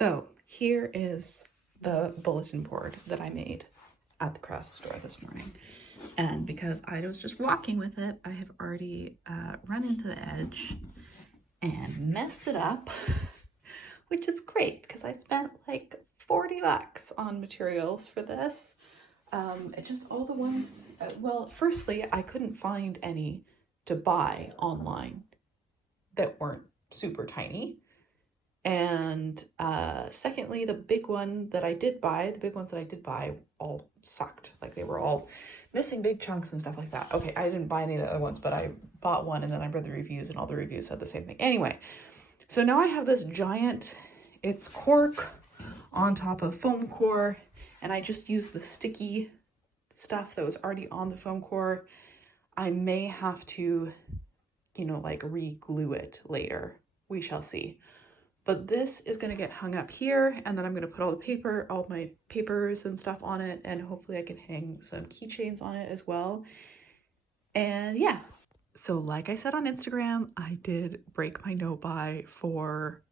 So here is the bulletin board that I made at the craft store this morning. And because I was just walking with it, I have already run into the edge and messed it up, which is great because I spent like 40 bucks on materials for this. It just all the ones, well, firstly, I couldn't find any to buy online that weren't super tiny. And secondly, the big ones that I did buy all sucked. Like they were all missing big chunks and stuff like that. Okay, I didn't buy any of the other ones, but I bought one and then I read the reviews and all the reviews said the same thing. Anyway, so now I have this giant, it's cork on top of foam core, and I just used the sticky stuff that was already on the foam core. I may have to, like re-glue it later. We shall see. But this is going to get hung up here, and then I'm going to put all my papers and stuff on it, and hopefully I can hang some keychains on it as well. And yeah, so like I said on Instagram, I did break my no-buy for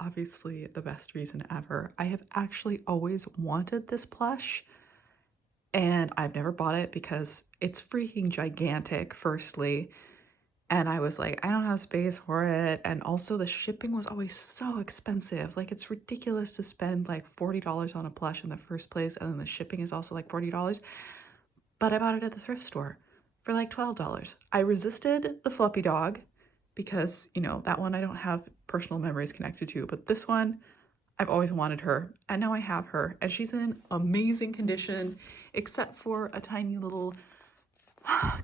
obviously the best reason ever. I have actually always wanted this plush, and I've never bought it because it's freaking gigantic, firstly. And I was like, I don't have space for it. And also the shipping was always so expensive. Like it's ridiculous to spend like $40 on a plush in the first place. And then the shipping is also like $40. But I bought it at the thrift store for like $12. I resisted the fluffy dog because, that one I don't have personal memories connected to. But this one, I've always wanted her. And now I have her. And she's in amazing condition, except for a tiny little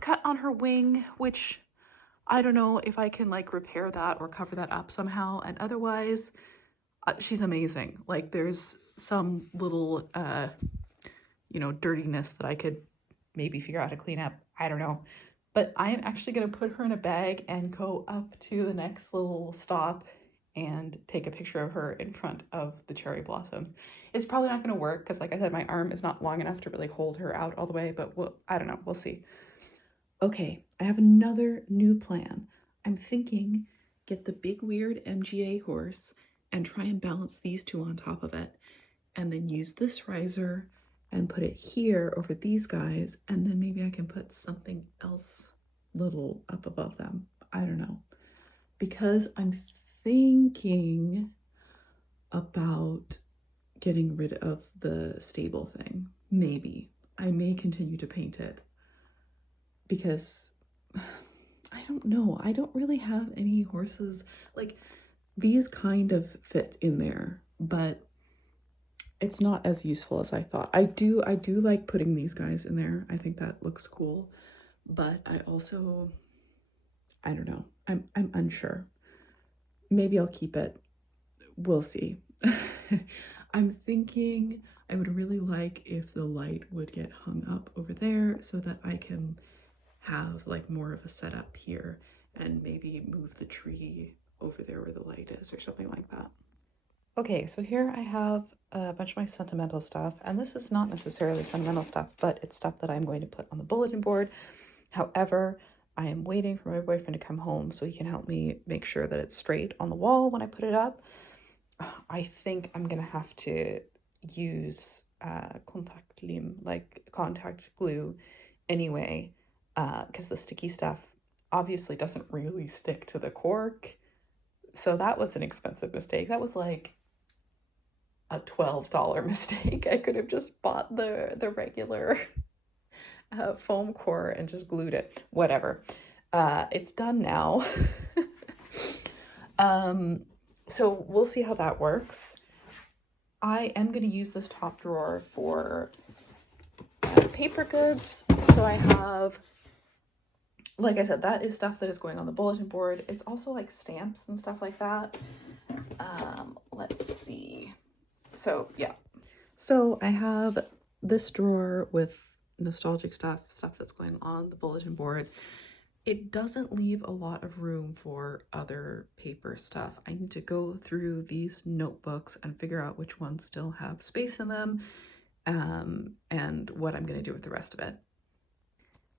cut on her wing, which I don't know if I can like repair that or cover that up somehow. And otherwise, she's amazing. Like there's some little, dirtiness that I could maybe figure out how to clean up. I don't know. But I am actually going to put her in a bag and go up to the next little stop and take a picture of her in front of the cherry blossoms. It's probably not going to work because, like I said, my arm is not long enough to really hold her out all the way. But I don't know. We'll see. Okay, I have another new plan. I'm thinking get the big weird MGA horse and try and balance these two on top of it, and then use this riser and put it here over these guys, and then maybe I can put something else little up above them. I don't know. Because I'm thinking about getting rid of the stable thing. Maybe. I may continue to paint it. Because I don't know. I don't really have any horses. Like these kind of fit in there, but it's not as useful as I thought. I do like putting these guys in there. I think that looks cool, but I don't know. I'm unsure. Maybe I'll keep it. We'll see. I'm thinking I would really like if the light would get hung up over there so that I can have like more of a setup here and maybe move the tree over there where the light is or something like that. Okay, so here I have a bunch of my sentimental stuff, and this is not necessarily sentimental stuff, but it's stuff that I'm going to put on the bulletin board. However, I am waiting for my boyfriend to come home so he can help me make sure that it's straight on the wall when I put it up. I think I'm gonna have to use contact glue anyway, because the sticky stuff obviously doesn't really stick to the cork. So that was an expensive mistake. That was like a $12 mistake. I could have just bought the regular foam core and just glued it. Whatever. It's done now. So we'll see how that works. I am going to use this top drawer for paper goods. So I have, like I said, that is stuff that is going on the bulletin board. It's also like stamps and stuff like that. Let's see. So yeah. So I have this drawer with nostalgic stuff that's going on the bulletin board. It doesn't leave a lot of room for other paper stuff. I need to go through these notebooks and figure out which ones still have space in them, and what I'm going to do with the rest of it.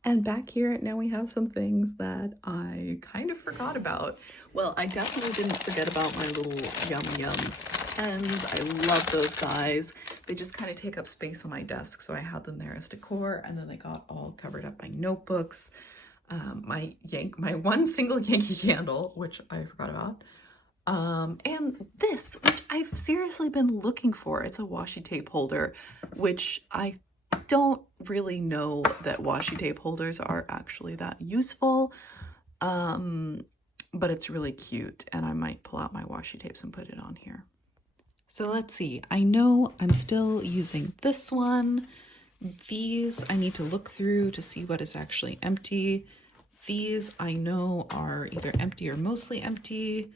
And back here, now we have some things that I kind of forgot about. Well, I definitely didn't forget about my little Yum Yums pens. I love those guys. They just kind of take up space on my desk, so I had them there as decor, and then they got all covered up by notebooks. My one single Yankee candle, which I forgot about. And this, which I've seriously been looking for. It's a washi tape holder, which I don't really know that washi tape holders are actually that useful. But it's really cute, and I might pull out my washi tapes and put it on here. So let's see. I know I'm still using this one. These I need to look through to see what is actually empty. These I know are either empty or mostly empty.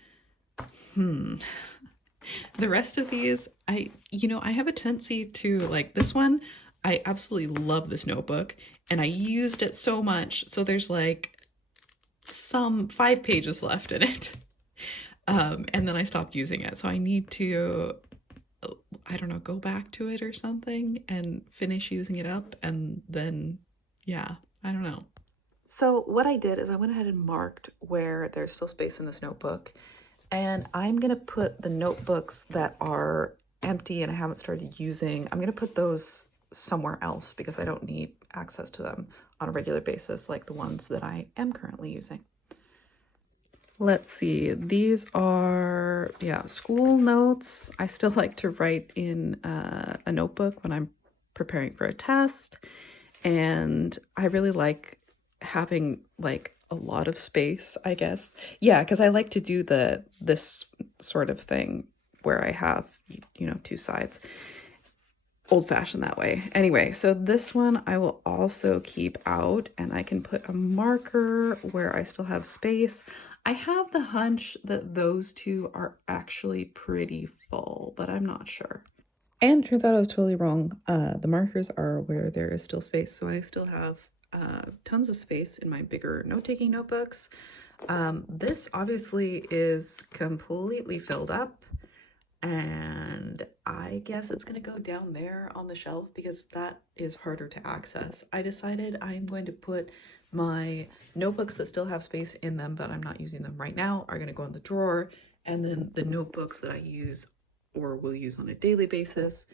The rest of these, I have a tendency to like this one. I absolutely love this notebook, and I used it so much. So there's like some 5 pages left in it. And then I stopped using it. So I need to, I don't know, go back to it or something and finish using it up. And then, yeah, I don't know. So what I did is I went ahead and marked where there's still space in this notebook. And I'm going to put the notebooks that are empty and I haven't started using, I'm going to put those somewhere else because I don't need access to them on a regular basis like the ones that I am currently using. Let's see, these are, school notes. I still like to write in a notebook when I'm preparing for a test. And I really like having like a lot of space, I guess. Yeah, because I like to do this sort of thing where I have, 2 sides. Old-fashioned that way. Anyway, so this one I will also keep out, and I can put a marker where I still have space. I have the hunch that those 2 are actually pretty full, but I'm not sure. And it turns out I was totally wrong. The markers are where there is still space, so I still have tons of space in my bigger note-taking notebooks. This obviously is completely filled up, and I guess it's going to go down there on the shelf because that is harder to access. I decided I'm going to put my notebooks that still have space in them, but I'm not using them right now, are going to go in the drawer, and then the notebooks that I use or will use on a daily basis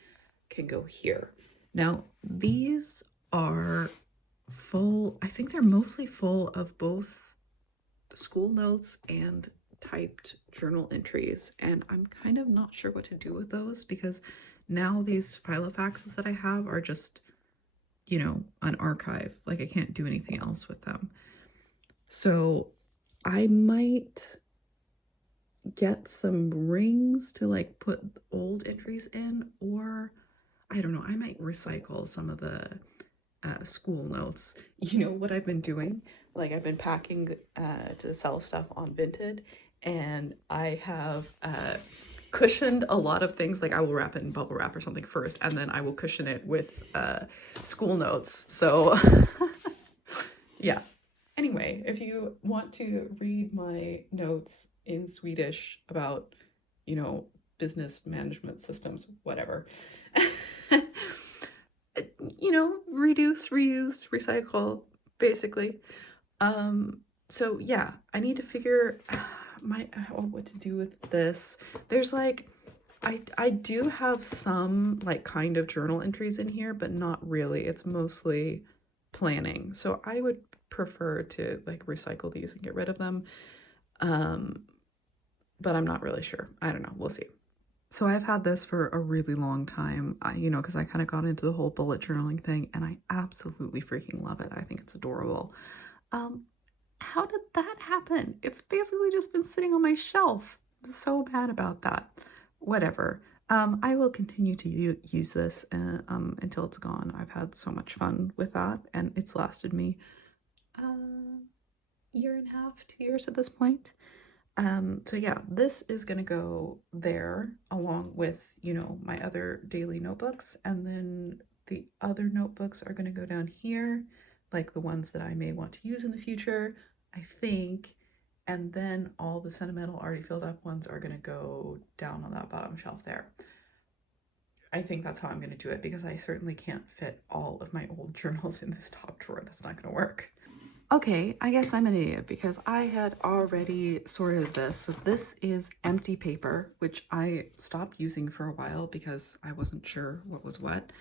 can go here. Now, these are full, I think they're mostly full of both school notes and typed journal entries, and I'm kind of not sure what to do with those because now these filofaxes that I have are just, an archive. Like I can't do anything else with them. So I might get some rings to like put old entries in, or I don't know, I might recycle some of the school notes. You know what I've been doing? Like I've been packing to sell stuff on Vinted, and I have cushioned a lot of things. Like I will wrap it in bubble wrap or something first, and then I will cushion it with school notes. So yeah. Anyway, if you want to read my notes in Swedish about, business management systems, whatever, reduce, reuse, recycle, basically. So yeah, I need to figure what to do with this. There's like, I do have some like kind of journal entries in here, but not really. It's mostly planning. So I would prefer to like recycle these and get rid of them. But I'm not really sure. I don't know. We'll see. So I've had this for a really long time, because I kind of got into the whole bullet journaling thing, and I absolutely freaking love it. I think it's adorable. How did that happen? It's basically just been sitting on my shelf. I'm so bad about that. Whatever. I will continue to use this until it's gone. I've had so much fun with that, and it's lasted me a year and a half, 2 years at this point. So yeah, this is gonna go there along with, my other daily notebooks, and then the other notebooks are gonna go down here, like the ones that I may want to use in the future, I think, and then all the sentimental already filled up ones are gonna go down on that bottom shelf there. I think that's how I'm going to do it, because I certainly can't fit all of my old journals in this top drawer. That's not going to work. Okay, I guess I'm an idiot because I had already sorted this. So this is empty paper, which I stopped using for a while because I wasn't sure what was what.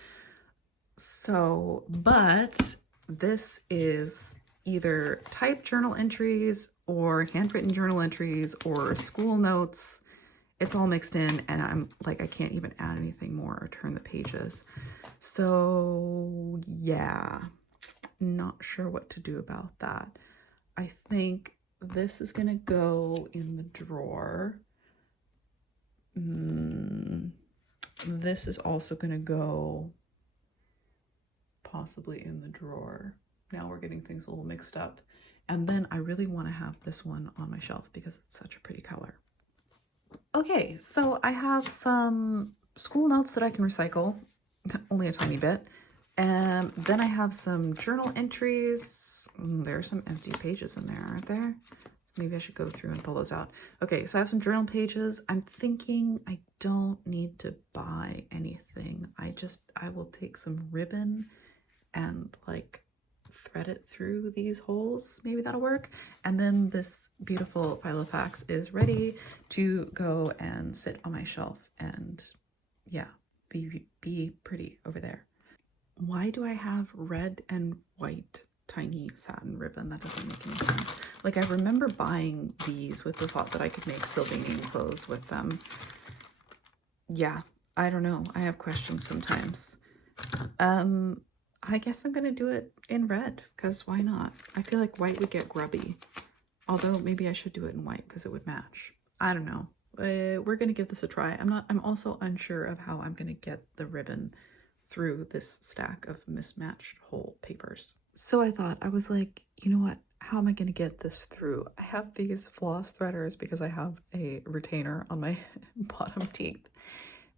So, but this is either typed journal entries or handwritten journal entries or school notes. It's all mixed in, and I'm like, I can't even add anything more or turn the pages. So yeah, not sure what to do about that. I think this is gonna go in the drawer. This is also gonna go possibly in the drawer. Now we're getting things a little mixed up. And then I really want to have this one on my shelf because it's such a pretty color. Okay, so I have some school notes that I can recycle, only a tiny bit. And then I have some journal entries. There are some empty pages in there, aren't there? Maybe I should go through and pull those out. Okay, so I have some journal pages. I'm thinking I don't need to buy anything. I will take some ribbon and like thread it through these holes. Maybe that'll work. And then this beautiful Filofax is ready to go and sit on my shelf and yeah, be pretty over there. Why do I have red and white tiny satin ribbon? That doesn't make any sense. Like, I remember buying these with the thought that I could make Sylvanine clothes with them. Yeah, I don't know. I have questions sometimes. I guess I'm gonna do it in red, because why not? I feel like white would get grubby. Although maybe I should do it in white because it would match. I don't know. We're gonna give this a try. I'm also unsure of how I'm gonna get the ribbon through this stack of mismatched whole papers. So I was like, you know what? How am I gonna get this through? I have these floss threaders because I have a retainer on my bottom teeth.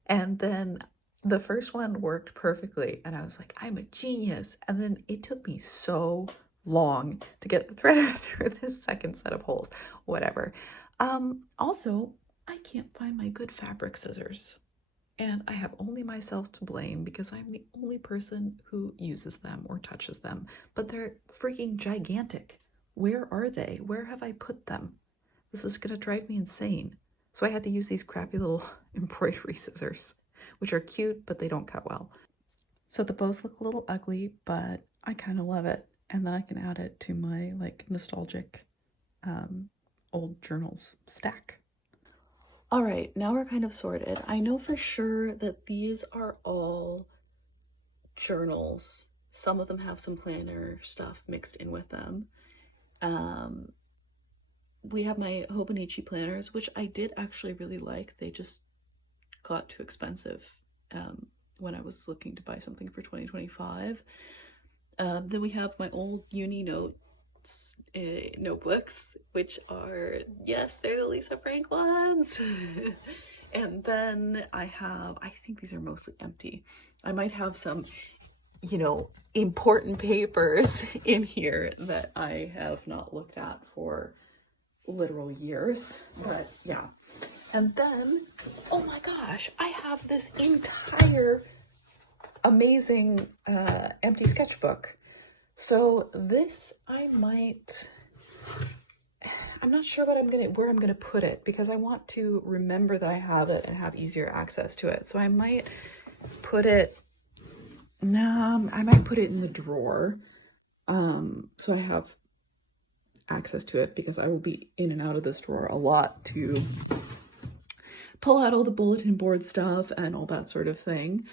And then the first one worked perfectly, and I was like, I'm a genius. And then it took me so long to get the threader through this second set of holes. Whatever. Also, I can't find my good fabric scissors, and I have only myself to blame because I'm the only person who uses them or touches them, but they're freaking gigantic. Where are they? Where have I put them? This is gonna drive me insane. So I had to use these crappy little embroidery scissors, which are cute, but they don't cut well. So the bows look a little ugly, but I kind of love it. And then I can add it to my like nostalgic old journals stack. All right, now we're kind of sorted. I know for sure that these are all journals. Some of them have some planner stuff mixed in with them. We have my Hobonichi planners, which I did actually really like. They just got too expensive when I was looking to buy something for 2025. Then we have my old uni notebooks, which are, yes, they're the Lisa Frank ones. And then I think these are mostly empty. I might have some, important papers in here that I have not looked at for literal years, but yeah. And then, oh my gosh, I have this entire amazing empty sketchbook. So this I'm not sure where I'm gonna put it, because I want to remember that I have it and have easier access to it. So I might put it, I might put it in the drawer, so I have access to it, because I will be in and out of this drawer a lot to pull out all the bulletin board stuff and all that sort of thing.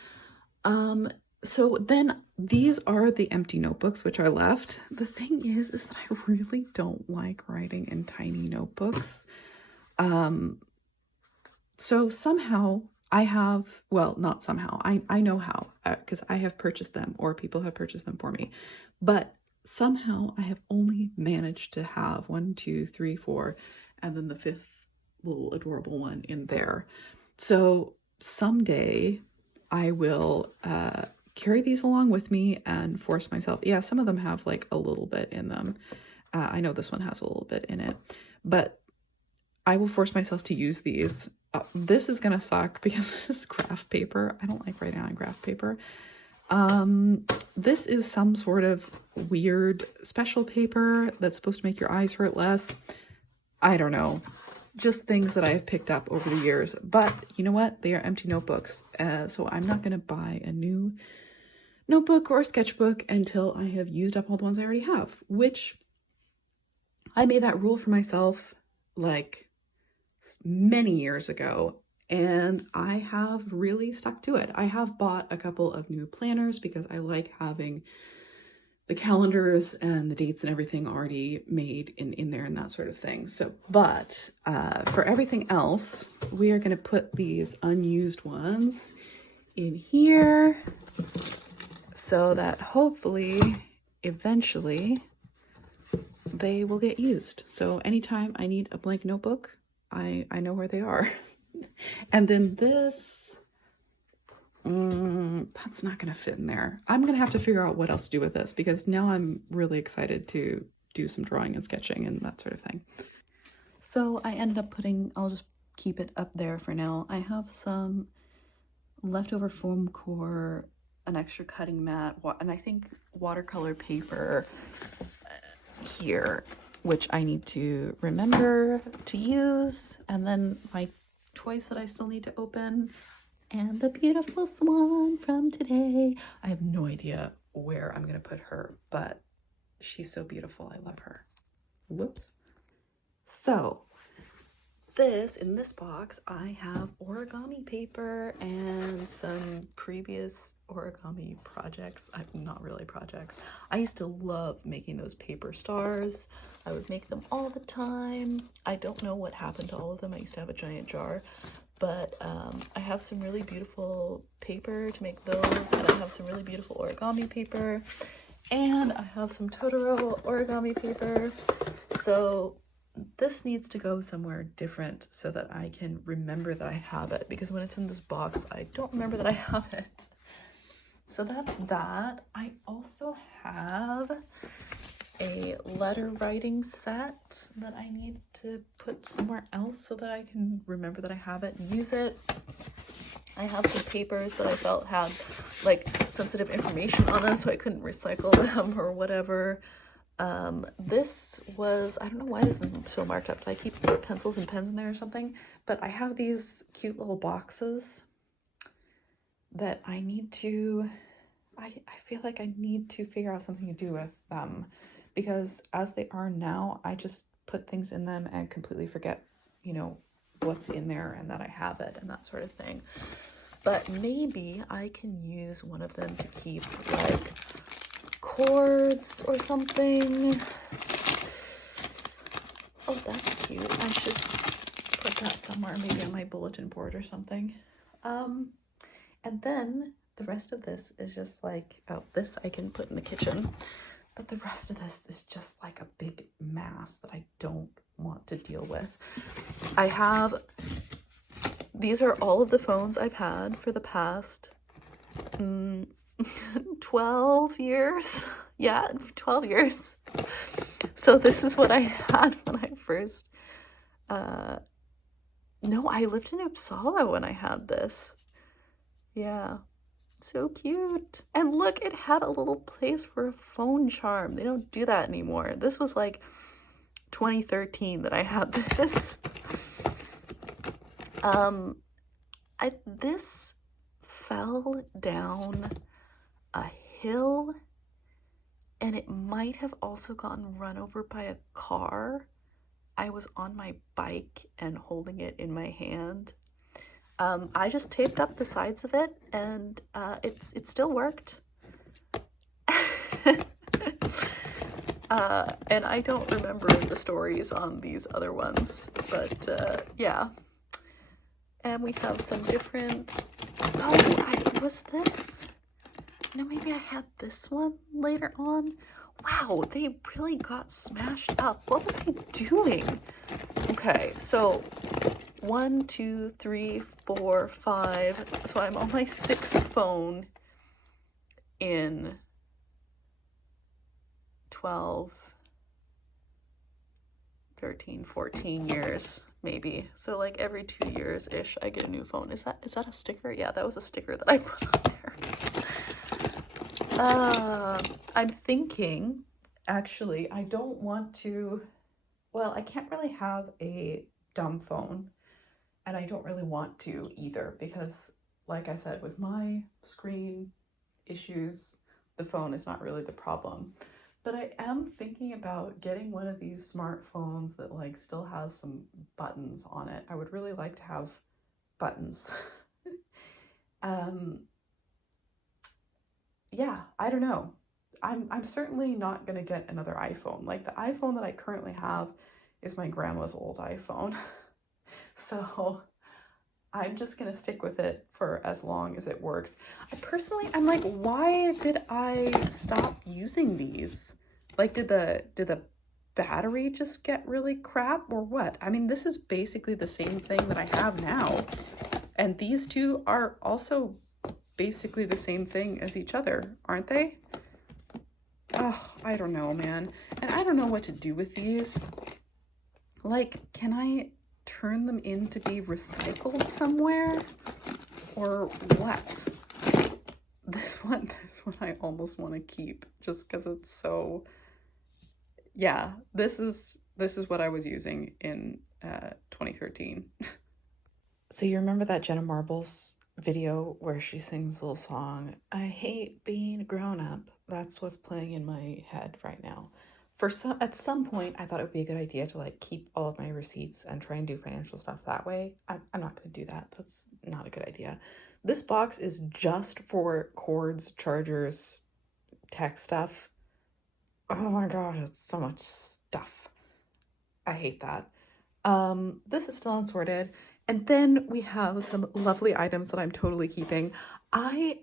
So then these are the empty notebooks which are left. The thing is that I really don't like writing in tiny notebooks. So somehow I have, well, not somehow, I know how, because I have purchased them, or people have purchased them for me, but somehow I have only managed to have 1, 2, 3, 4, and then the 5th little adorable one in there. So someday I will carry these along with me and force myself. Yeah, some of them have like a little bit in them. I know this one has a little bit in it, but I will force myself to use these This is gonna suck because this is graph paper. I don't like writing on graph paper. This is some sort of weird special paper that's supposed to make your eyes hurt less. I don't know. Just things that I have picked up over the years. But you know what? They are empty notebooks. So I'm not going to buy a new notebook or sketchbook until I have used up all the ones I already have, which I made that rule for myself like many years ago. And I have really stuck to it. I have bought a couple of new planners because I like having the calendars and the dates and everything already made in there and that sort of thing. So, but for everything else, we are going to put these unused ones in here so that hopefully, eventually, they will get used. So anytime I need a blank notebook, I know where they are. And then this, that's not going to fit in there. I'm going to have to figure out what else to do with this because now I'm really excited to do some drawing and sketching and that sort of thing. So I ended up I'll just keep it up there for now. I have some leftover foam core, an extra cutting mat, and I think watercolor paper here, which I need to remember to use, and then my toys that I still need to open, and the beautiful swan from today. I have no idea where I'm gonna put her, but she's so beautiful. I love her. Whoops. So in this box, I have origami paper and some previous origami projects. Not really projects. I used to love making those paper stars. I would make them all the time. I don't know what happened to all of them. I used to have a giant jar, but I have some really beautiful paper to make those, and I have some really beautiful origami paper, and I have some Totoro origami paper. So this needs to go somewhere different so that I can remember that I have it, because when it's in this box, I don't remember that I have it. So that's that. I also have a letter writing set that I need to put somewhere else so that I can remember that I have it and use it. I have some papers that I felt had like sensitive information on them, so I couldn't recycle them or whatever. This was, I don't know why this is so marked up. Did I keep pencils and pens in there or something? But I have these cute little boxes that I need to, I feel like I need to figure out something to do with them, because as they are now, I just put things in them and completely forget, you know, what's in there and that I have it and that sort of thing. But maybe I can use one of them to keep like cords or something. Oh, that's cute. I should put that somewhere, maybe on my bulletin board or something. And then the rest of this is just like, oh, this I can put in the kitchen, but the rest of this is just like a big mass that I don't want to deal with. These are all of the phones I've had for the past 12 years. Yeah, 12 years. So this is what I had when I first, no, I lived in Uppsala when I had this. Yeah, so cute. And look, it had a little place for a phone charm. They don't do that anymore. This was like 2013 that I had this. This fell down a hill, and it might have also gotten run over by a car. I was on my bike and holding it in my hand. I just taped up the sides of it, and it still worked. And I don't remember the stories on these other ones, but yeah. And we have some different, was this? No, maybe I had this one later on. Wow, they really got smashed up. What was I doing? Okay, so 1, 2, 3, 4, 5. So I'm on my 6th phone in 12, 13, 14 years. maybe. So like every 2 years-ish, I get a new phone. Is that a sticker? Yeah, that was a sticker that I put on there. I'm thinking, actually, I don't want to, well, I can't really have a dumb phone, and I don't really want to either, because like I said, with my screen issues, the phone is not really the problem. But I am thinking about getting one of these smartphones that like still has some buttons on it. I would really like to have buttons. Yeah, I don't know. I'm certainly not gonna get another iPhone. Like the iPhone that I currently have is my grandma's old iPhone. So I'm just gonna stick with it for as long as it works. I'm like, why did I stop using these? Like, did the battery just get really crap or what? I mean, this is basically the same thing that I have now. And these two are also basically the same thing as each other, aren't they? Oh, I don't know, man. And I don't know what to do with these. Like, can I turn them in to be recycled somewhere? Or what? This one I almost want to keep just because it's so, yeah, this is what I was using in 2013. So you remember that Jenna Marbles video where she sings a little song, I hate being a grown-up? That's what's playing in my head right now. At some point, I thought it would be a good idea to like keep all of my receipts and try and do financial stuff that way. I'm not going to do that. That's not a good idea. This box is just for cords, chargers, tech stuff. Oh my gosh, it's so much stuff. I hate that. This is still unsorted. And then we have some lovely items that I'm totally keeping. I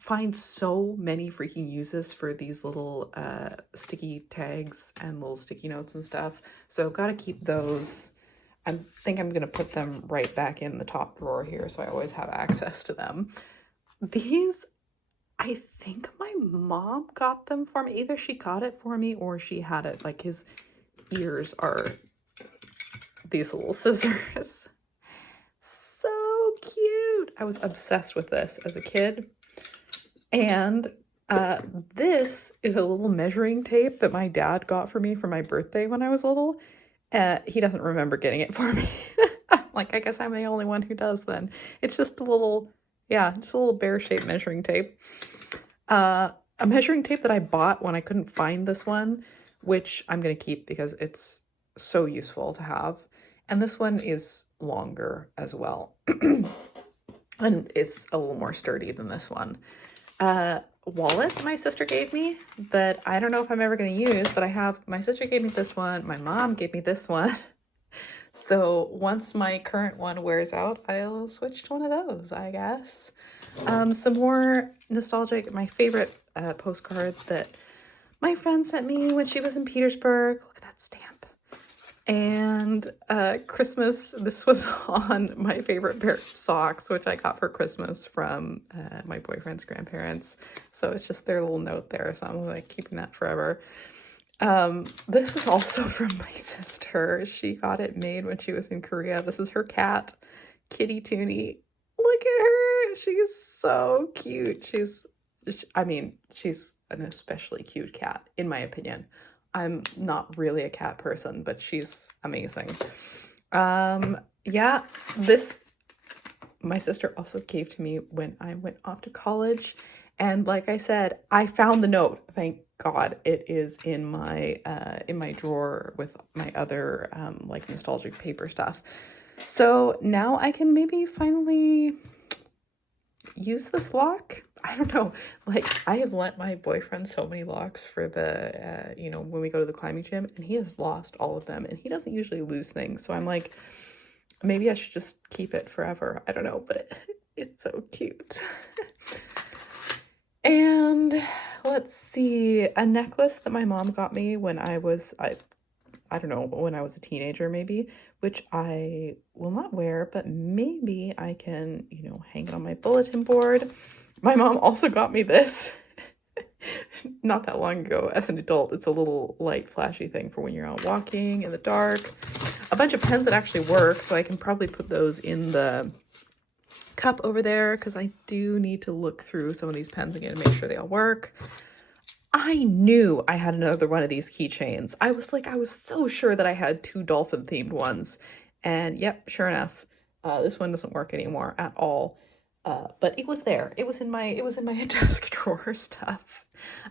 find so many freaking uses for these little sticky tags and little sticky notes and stuff. So gotta keep those. I think I'm gonna put them right back in the top drawer here so I always have access to them. These, I think my mom got them for me. Either she got it for me or she had it. Like his ears are these little scissors. So cute. I was obsessed with this as a kid. And this is a little measuring tape that my dad got for me for my birthday when I was little. He doesn't remember getting it for me. Like, I guess I'm the only one who does then. It's just a little, yeah, just a little bear-shaped measuring tape. A measuring tape that I bought when I couldn't find this one, which I'm going to keep because it's so useful to have. And this one is longer as well. And it's a little more sturdy than this one. Wallet my sister gave me that I don't know if I'm ever going to use, but my sister gave me this one. My mom gave me this one. So once my current one wears out, I'll switch to one of those, I guess. Some more nostalgic, my favorite postcard that my friend sent me when she was in Petersburg. Look at that stamp. And Christmas, this was on my favorite pair of socks, which I got for Christmas from my boyfriend's grandparents. So it's just their little note there. So I'm like keeping that forever. This is also from my sister. She got it made when she was in Korea. This is her cat, Kitty Toonie. Look at her. She's so cute. She's an especially cute cat, in my opinion. I'm not really a cat person, but she's amazing. Yeah, this my sister also gave to me when I went off to college. And like I said, I found the note. Thank God it is in my drawer with my other like nostalgic paper stuff. So now I can maybe finally use this lock. I don't know, like I have lent my boyfriend so many locks for the, when we go to the climbing gym, and he has lost all of them, and he doesn't usually lose things. So I'm like, maybe I should just keep it forever. I don't know, but it's so cute. And let's see, a necklace that my mom got me when I was, I don't know, when I was a teenager maybe, which I will not wear, but maybe I can, hang it on my bulletin board. My mom also got me this not that long ago as an adult. It's a little light flashy thing for when you're out walking in the dark. a bunch of pens that actually work, so I can probably put those in the cup over there, because I do need to look through some of these pens again to make sure they all work. I knew I had another one of these keychains. I was so sure that I had 2 dolphin themed ones. And yep, sure enough, this one doesn't work anymore at all. But it was there. It was in my desk drawer stuff.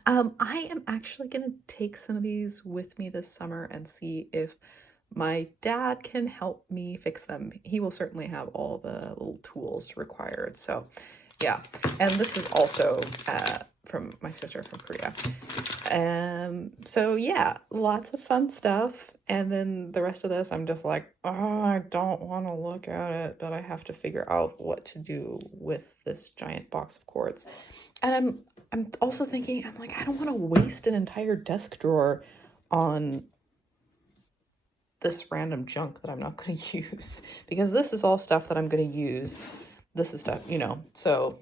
I am actually gonna take some of these with me this summer and see if my dad can help me fix them. He will certainly have all the little tools required. So yeah, and this is also from my sister from Korea. So yeah, lots of fun stuff. And then the rest of this, I'm just like, oh, I don't want to look at it, but I have to figure out what to do with this giant box of cords. And I'm also thinking, I'm like, I don't want to waste an entire desk drawer on this random junk that I'm not going to use, because this is all stuff that I'm going to use. This is stuff, you know, so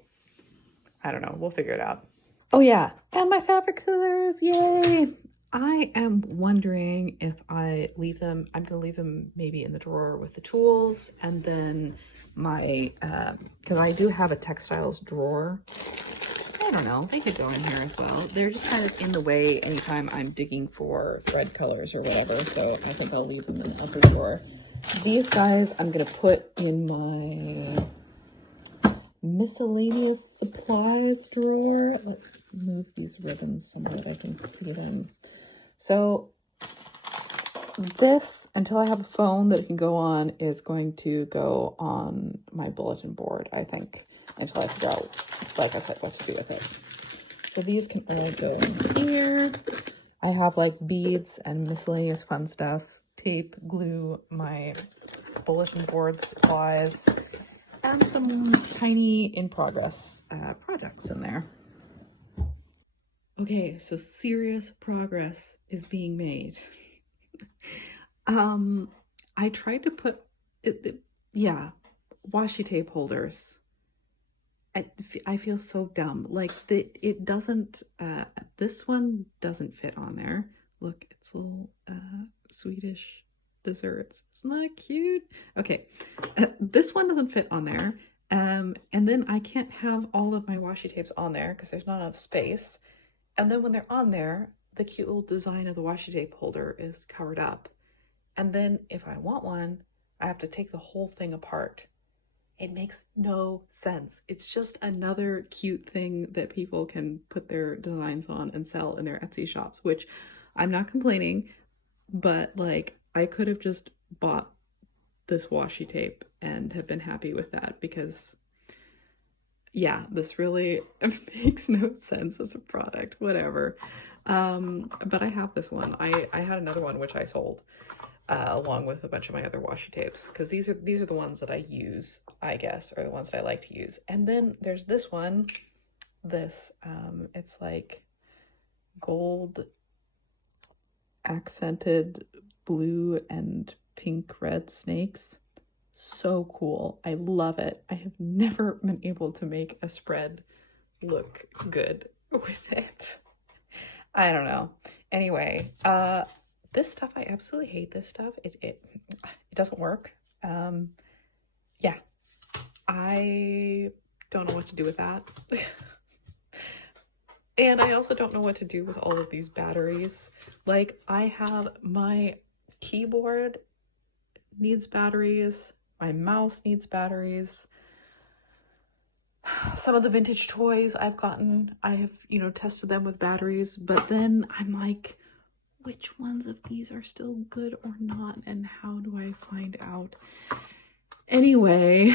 I don't know. We'll figure it out. Oh yeah, and my fabric scissors, yay! I am wondering if I leave them, I'm gonna leave them maybe in the drawer with the tools, and then my, because I do have a textiles drawer. I don't know, they could go in here as well. They're just kind of in the way anytime I'm digging for thread colors or whatever, so I think I'll leave them in the upper drawer. These guys I'm gonna put in my miscellaneous supplies drawer. Let's move these ribbons somewhere that I can see them. So this, until I have a phone that it can go on, is going to go on my bulletin board, I think, until I figure out, like I said, what to do with it. So these can all go in here. I have like beads and miscellaneous fun stuff, tape, glue, my bulletin board supplies, and some tiny in-progress projects in there. Okay, so serious progress is being made. I tried to put yeah, washi tape holders. I feel so dumb. Like it doesn't. This one doesn't fit on there. Look, it's little Swedish desserts. Isn't that cute? Okay, this one doesn't fit on there. And then I can't have all of my washi tapes on there because there's not enough space. And then when they're on there, the cute little design of the washi tape holder is covered up. And then if I want one, I have to take the whole thing apart. It makes no sense. It's just another cute thing that people can put their designs on and sell in their Etsy shops, which I'm not complaining, but like I could have just bought this washi tape and have been happy with that, because yeah, this really makes no sense as a product, whatever. But I have this one. I had another one which I sold along with a bunch of my other washi tapes, because these are the ones that I use, I guess, or the ones that I like to use. And then there's this one, it's like gold accented blue and pink red snakes. So cool. I love it. I have never been able to make a spread look good with it. I don't know. Anyway, this stuff, I absolutely hate this stuff. It doesn't work. Yeah, I don't know what to do with that. And I also don't know what to do with all of these batteries. Like, I have my keyboard needs batteries. My mouse needs batteries. Some of the vintage toys I've gotten, I have, you know, tested them with batteries, but then I'm like, which ones of these are still good or not, and how do I find out? Anyway,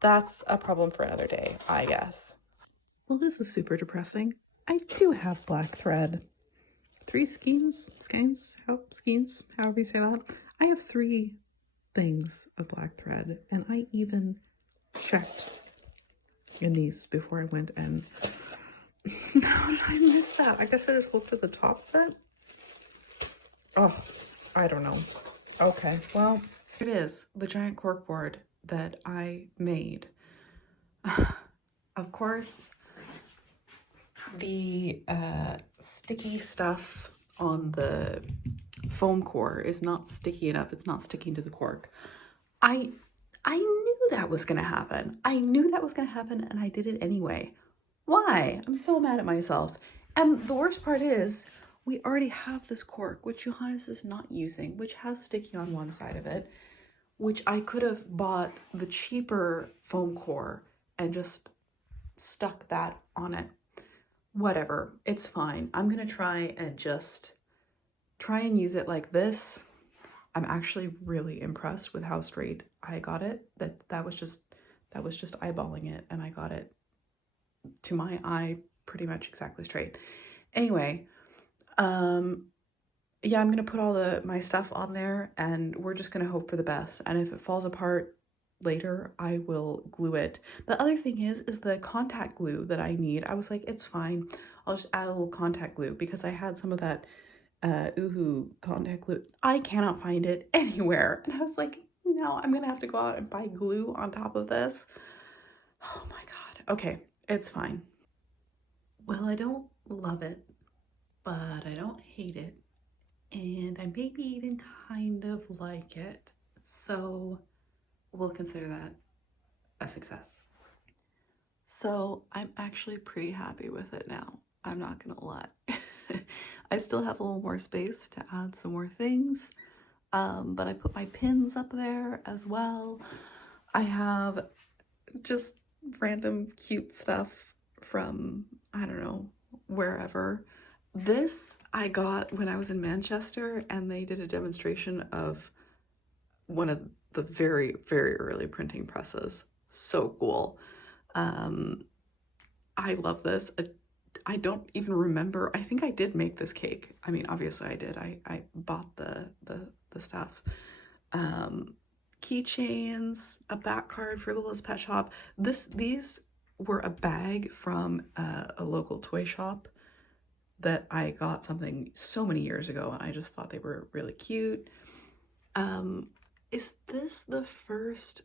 that's a problem for another day, I guess. Well, this is super depressing. I do have black thread. 3 skeins, however you say that. I have 3 things of black thread, and I even checked in these before I went, and I missed that. I guess I just looked at the top of it. Oh, I don't know. Okay, well, it is the giant corkboard that I made. Of course, the sticky stuff on the foam core is not sticky enough. It's not sticking to the cork. I knew that was going to happen. I knew that was going to happen, and I did it anyway. Why? I'm so mad at myself. And the worst part is, we already have this cork, which Johannes is not using, which has sticky on one side of it, which I could have bought the cheaper foam core and just stuck that on it. Whatever, it's fine. I'm gonna try and just try and use it like this. I'm actually really impressed with how straight I got it. That was just eyeballing it, and I got it to my eye pretty much exactly straight. Anyway, yeah, I'm gonna put all my stuff on there, and we're just gonna hope for the best. And if it falls apart later, I will glue it. The other thing is the contact glue that I need. I was like, it's fine. I'll just add a little contact glue because I had some of that Oohoo contact glue. I cannot find it anywhere. And I was like, no, I'm gonna have to go out and buy glue on top of this. Oh my God. Okay, it's fine. Well, I don't love it, but I don't hate it. And I maybe even kind of like it. So we'll consider that a success. So I'm actually pretty happy with it now. I'm not gonna lie. I still have a little more space to add some more things, but I put my pins up there as well. I have just random cute stuff from, I don't know, wherever. This I got when I was in Manchester, and they did a demonstration of one of the very, very early printing presses. So cool. I love this. I don't even remember. I think I did make this cake. I mean, obviously I did. I bought the stuff. Keychains, a back card for Little's Pet Shop. These were a bag from a local toy shop that I got something so many years ago, and I just thought they were really cute. Is this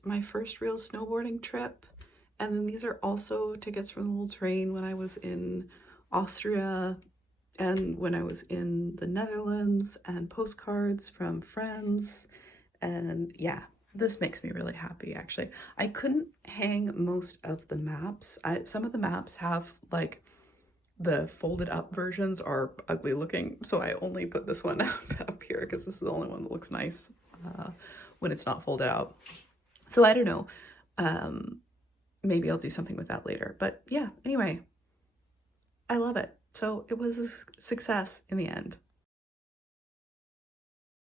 my first real snowboarding trip? And then these are also tickets from the little train when I was in Austria and when I was in the Netherlands, and postcards from friends. And yeah, this makes me really happy, actually. I couldn't hang most of the maps. Some of the maps have, like, the folded up versions are ugly looking, so I only put this one up here because this is the only one that looks nice when it's not folded out. So I don't know. Maybe I'll do something with that later. But yeah, anyway, I love it. So it was a success in the end.